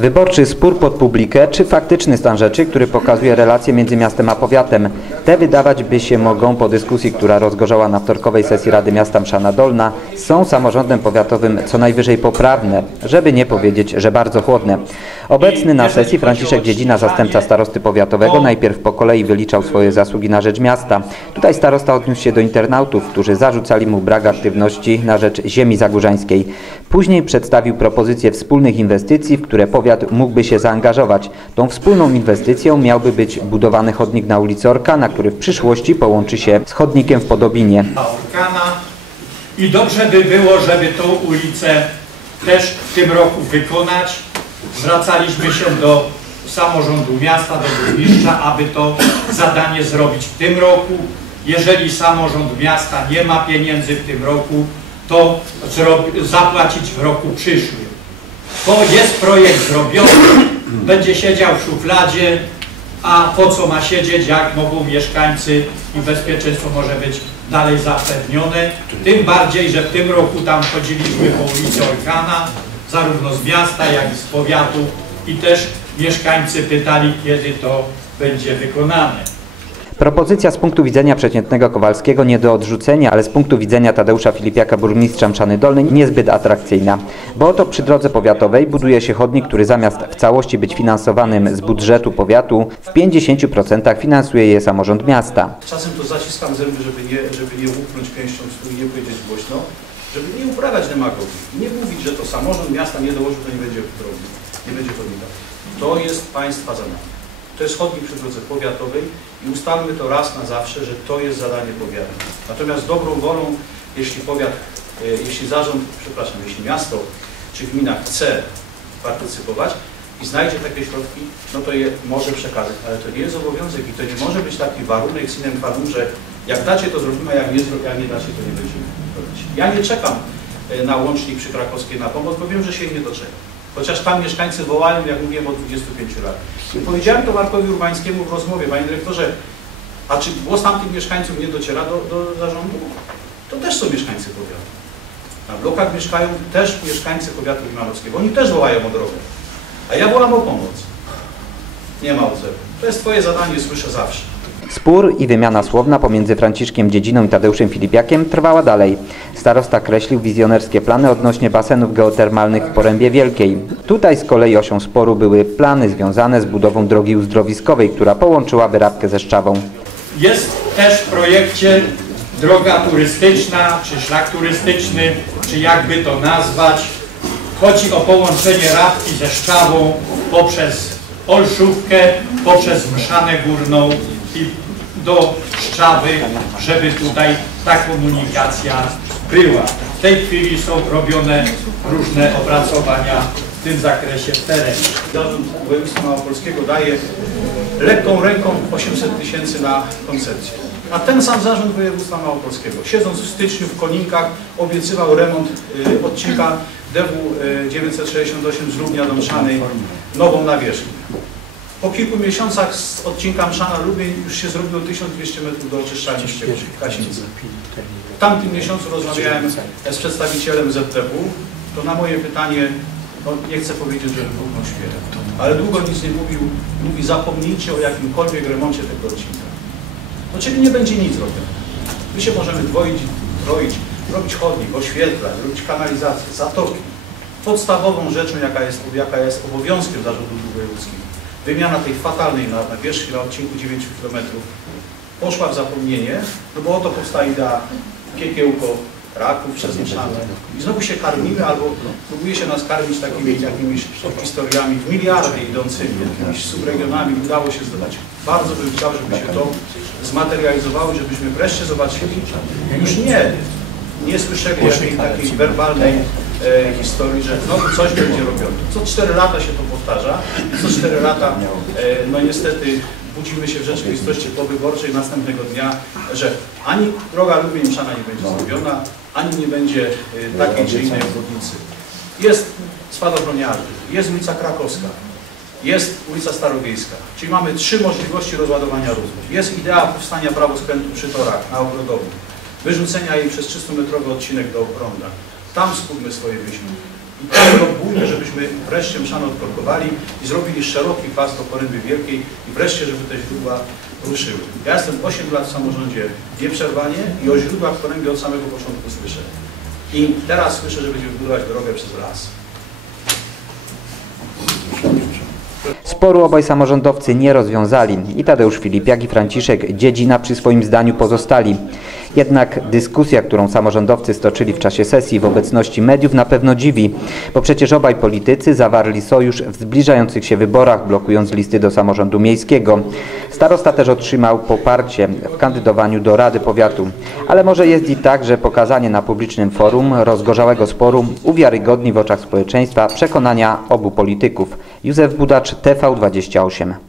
Wyborczy spór pod publikę, czy faktyczny stan rzeczy, który pokazuje relacje między miastem a powiatem. Te wydawać by się mogą po dyskusji, która rozgorzała na wtorkowej sesji Rady Miasta Mszana Dolna, są samorządem powiatowym co najwyżej poprawne, żeby nie powiedzieć, że bardzo chłodne. Obecny na sesji Franciszek Dziedzina, zastępca starosty powiatowego, najpierw po kolei wyliczał swoje zasługi na rzecz miasta. Tutaj starosta odniósł się do internautów, którzy zarzucali mu brak aktywności na rzecz ziemi zagórzańskiej. Później przedstawił propozycję wspólnych inwestycji, w które powiat mógłby się zaangażować. Tą wspólną inwestycją miałby być budowany chodnik na ulicy Orkana, który w przyszłości połączy się z chodnikiem w Podobinie. Orkana i dobrze by było, żeby tą ulicę też w tym roku wykonać. Zwracaliśmy się do samorządu miasta, do burmistrza, aby to zadanie zrobić w tym roku. Jeżeli samorząd miasta nie ma pieniędzy w tym roku, to zapłacić w roku przyszłym. Bo jest projekt zrobiony, będzie siedział w szufladzie, a po co ma siedzieć, jak mogą mieszkańcy i bezpieczeństwo może być dalej zapewnione. Tym bardziej, że w tym roku tam chodziliśmy po ulicy Orkana, zarówno z miasta, jak i z powiatu i też mieszkańcy pytali, kiedy to będzie wykonane. Propozycja z punktu widzenia przeciętnego Kowalskiego nie do odrzucenia, ale z punktu widzenia Tadeusza Filipiaka, burmistrza Mszany Dolnej, niezbyt atrakcyjna. Bo oto przy drodze powiatowej buduje się chodnik, który zamiast w całości być finansowanym z budżetu powiatu, w 50% finansuje je samorząd miasta. Czasem to zaciskam zęby, żeby nie, żeby nie upchnąć pięścią w i nie powiedzieć głośno, żeby nie uprawiać demagogii. Nie mówić, że to samorząd miasta nie dołożył, to nie będzie drogi, nie będzie chodnika. To jest państwa zadanie. To jest chodnik przy drodze powiatowej i ustalmy to raz na zawsze, że to jest zadanie powiatu. Natomiast dobrą wolą, jeśli powiat, e, jeśli zarząd, przepraszam, jeśli miasto czy gmina chce partycypować i znajdzie takie środki, no to je może przekazać, ale to nie jest obowiązek i to nie może być taki warunek sine qua non, że jak dacie to zrobimy, a jak nie a nie dacie to nie będziemy robić. Ja nie czekam e, na łącznik przy Krakowskiej na pomoc, bo wiem, że się nie doczeka. Chociaż tam mieszkańcy wołają, jak mówiłem, od 25 lat. I powiedziałem to Markowi Urbańskiemu w rozmowie, panie dyrektorze, a czy głos tamtych mieszkańców nie dociera do, do zarządu? To też są mieszkańcy powiatu. Na blokach mieszkają też mieszkańcy powiatu limanowskiego. Oni też wołają o drogę. A ja wołam o pomoc. Nie ma odzewu. To jest twoje zadanie, słyszę zawsze. Spór i wymiana słowna pomiędzy Franciszkiem Dziedziną i Tadeuszem Filipiakiem trwała dalej. Starosta kreślił wizjonerskie plany odnośnie basenów geotermalnych w Porębie Wielkiej. Tutaj z kolei osią sporu były plany związane z budową drogi uzdrowiskowej, która połączyłaby Rabkę ze Szczawą. Jest też w projekcie droga turystyczna, czy szlak turystyczny, czy jakby to nazwać. Chodzi o połączenie Rabki ze Szczawą poprzez Olszówkę, poprzez Mszanę Górną i do Szczawy, żeby tutaj ta komunikacja była. W tej chwili są robione różne opracowania w tym zakresie w terenie. Zarząd województwa małopolskiego daje lekką ręką 800 tysięcy na koncepcję. A ten sam zarząd województwa małopolskiego, siedząc w styczniu w Koninkach, obiecywał remont y, odcinka DW y, 968 z Lubnia do Mszany, nową nawierzchnię. Po kilku miesiącach z odcinka Mszana-Lubień już się zrobiło 1200 metrów do oczyszczalni ścieków w Kasińcu. W tamtym miesiącu rozmawiałem z przedstawicielem ZTW, to na moje pytanie, no nie chcę powiedzieć, że wybuchnął śmiechem, ale długo nic nie mówił, mówi zapomnijcie o jakimkolwiek remoncie tego odcinka. No czyli nie będzie nic robione. My się możemy dwoić, troić, robić chodnik, oświetlać, robić kanalizację, zatoki. Podstawową rzeczą, jaka jest, jaka jest obowiązkiem zarządu dróg wojewódzkich, wymiana tej fatalnej na, na wierzchni na odcinku 9 km poszła w zapomnienie, no bo oto powstała idea piekiełko raków przez mieszane. I znowu się karmimy, albo próbuje się nas karmić takimi jakimiś historiami w miliardy idącymi, jakimiś subregionami. Udało się zdobyć. Bardzo bym chciał, żeby się to zmaterializowało, żebyśmy wreszcie zobaczyli, już nie, nie słyszeli jakiejś takiej werbalnej e, historii, że no coś będzie robione. Co cztery lata się to powtarza, co cztery lata, e, no niestety budzimy się w rzeczywistości powyborczej następnego dnia, że ani droga Lubień-Mszana nie będzie zrobiona, ani nie będzie e, takiej czy innej obwodnicy. Jest spadochroniarzy, jest ulica Krakowska, jest ulica Starowiejska, czyli mamy trzy możliwości rozładowania ruchu. Jest idea powstania prawoskrętu przy torach na Ogrodowi, wyrzucenia jej przez 300-metrowy odcinek do Ronda. Tam skupmy swoje wysiłki. I tak lobujmy, żebyśmy wreszcie mszany odkorkowali i zrobili szeroki pas do poręby wielkiej i wreszcie, żeby te źródła ruszyły. Ja jestem 8 lat w samorządzie nieprzerwanie i o źródłach w porębie od samego początku słyszę. I teraz słyszę, że będziemy budować drogę przez las. Sporu obaj samorządowcy nie rozwiązali i Tadeusz Filip, jak i Franciszek Dziedzina przy swoim zdaniu pozostali. Jednak dyskusja, którą samorządowcy stoczyli w czasie sesji w obecności mediów na pewno dziwi, bo przecież obaj politycy zawarli sojusz w zbliżających się wyborach, blokując listy do samorządu miejskiego. Starosta też otrzymał poparcie w kandydowaniu do Rady Powiatu. Ale może jest i tak, że pokazanie na publicznym forum rozgorzałego sporu uwiarygodni w oczach społeczeństwa przekonania obu polityków. Józef Budacz, TV28.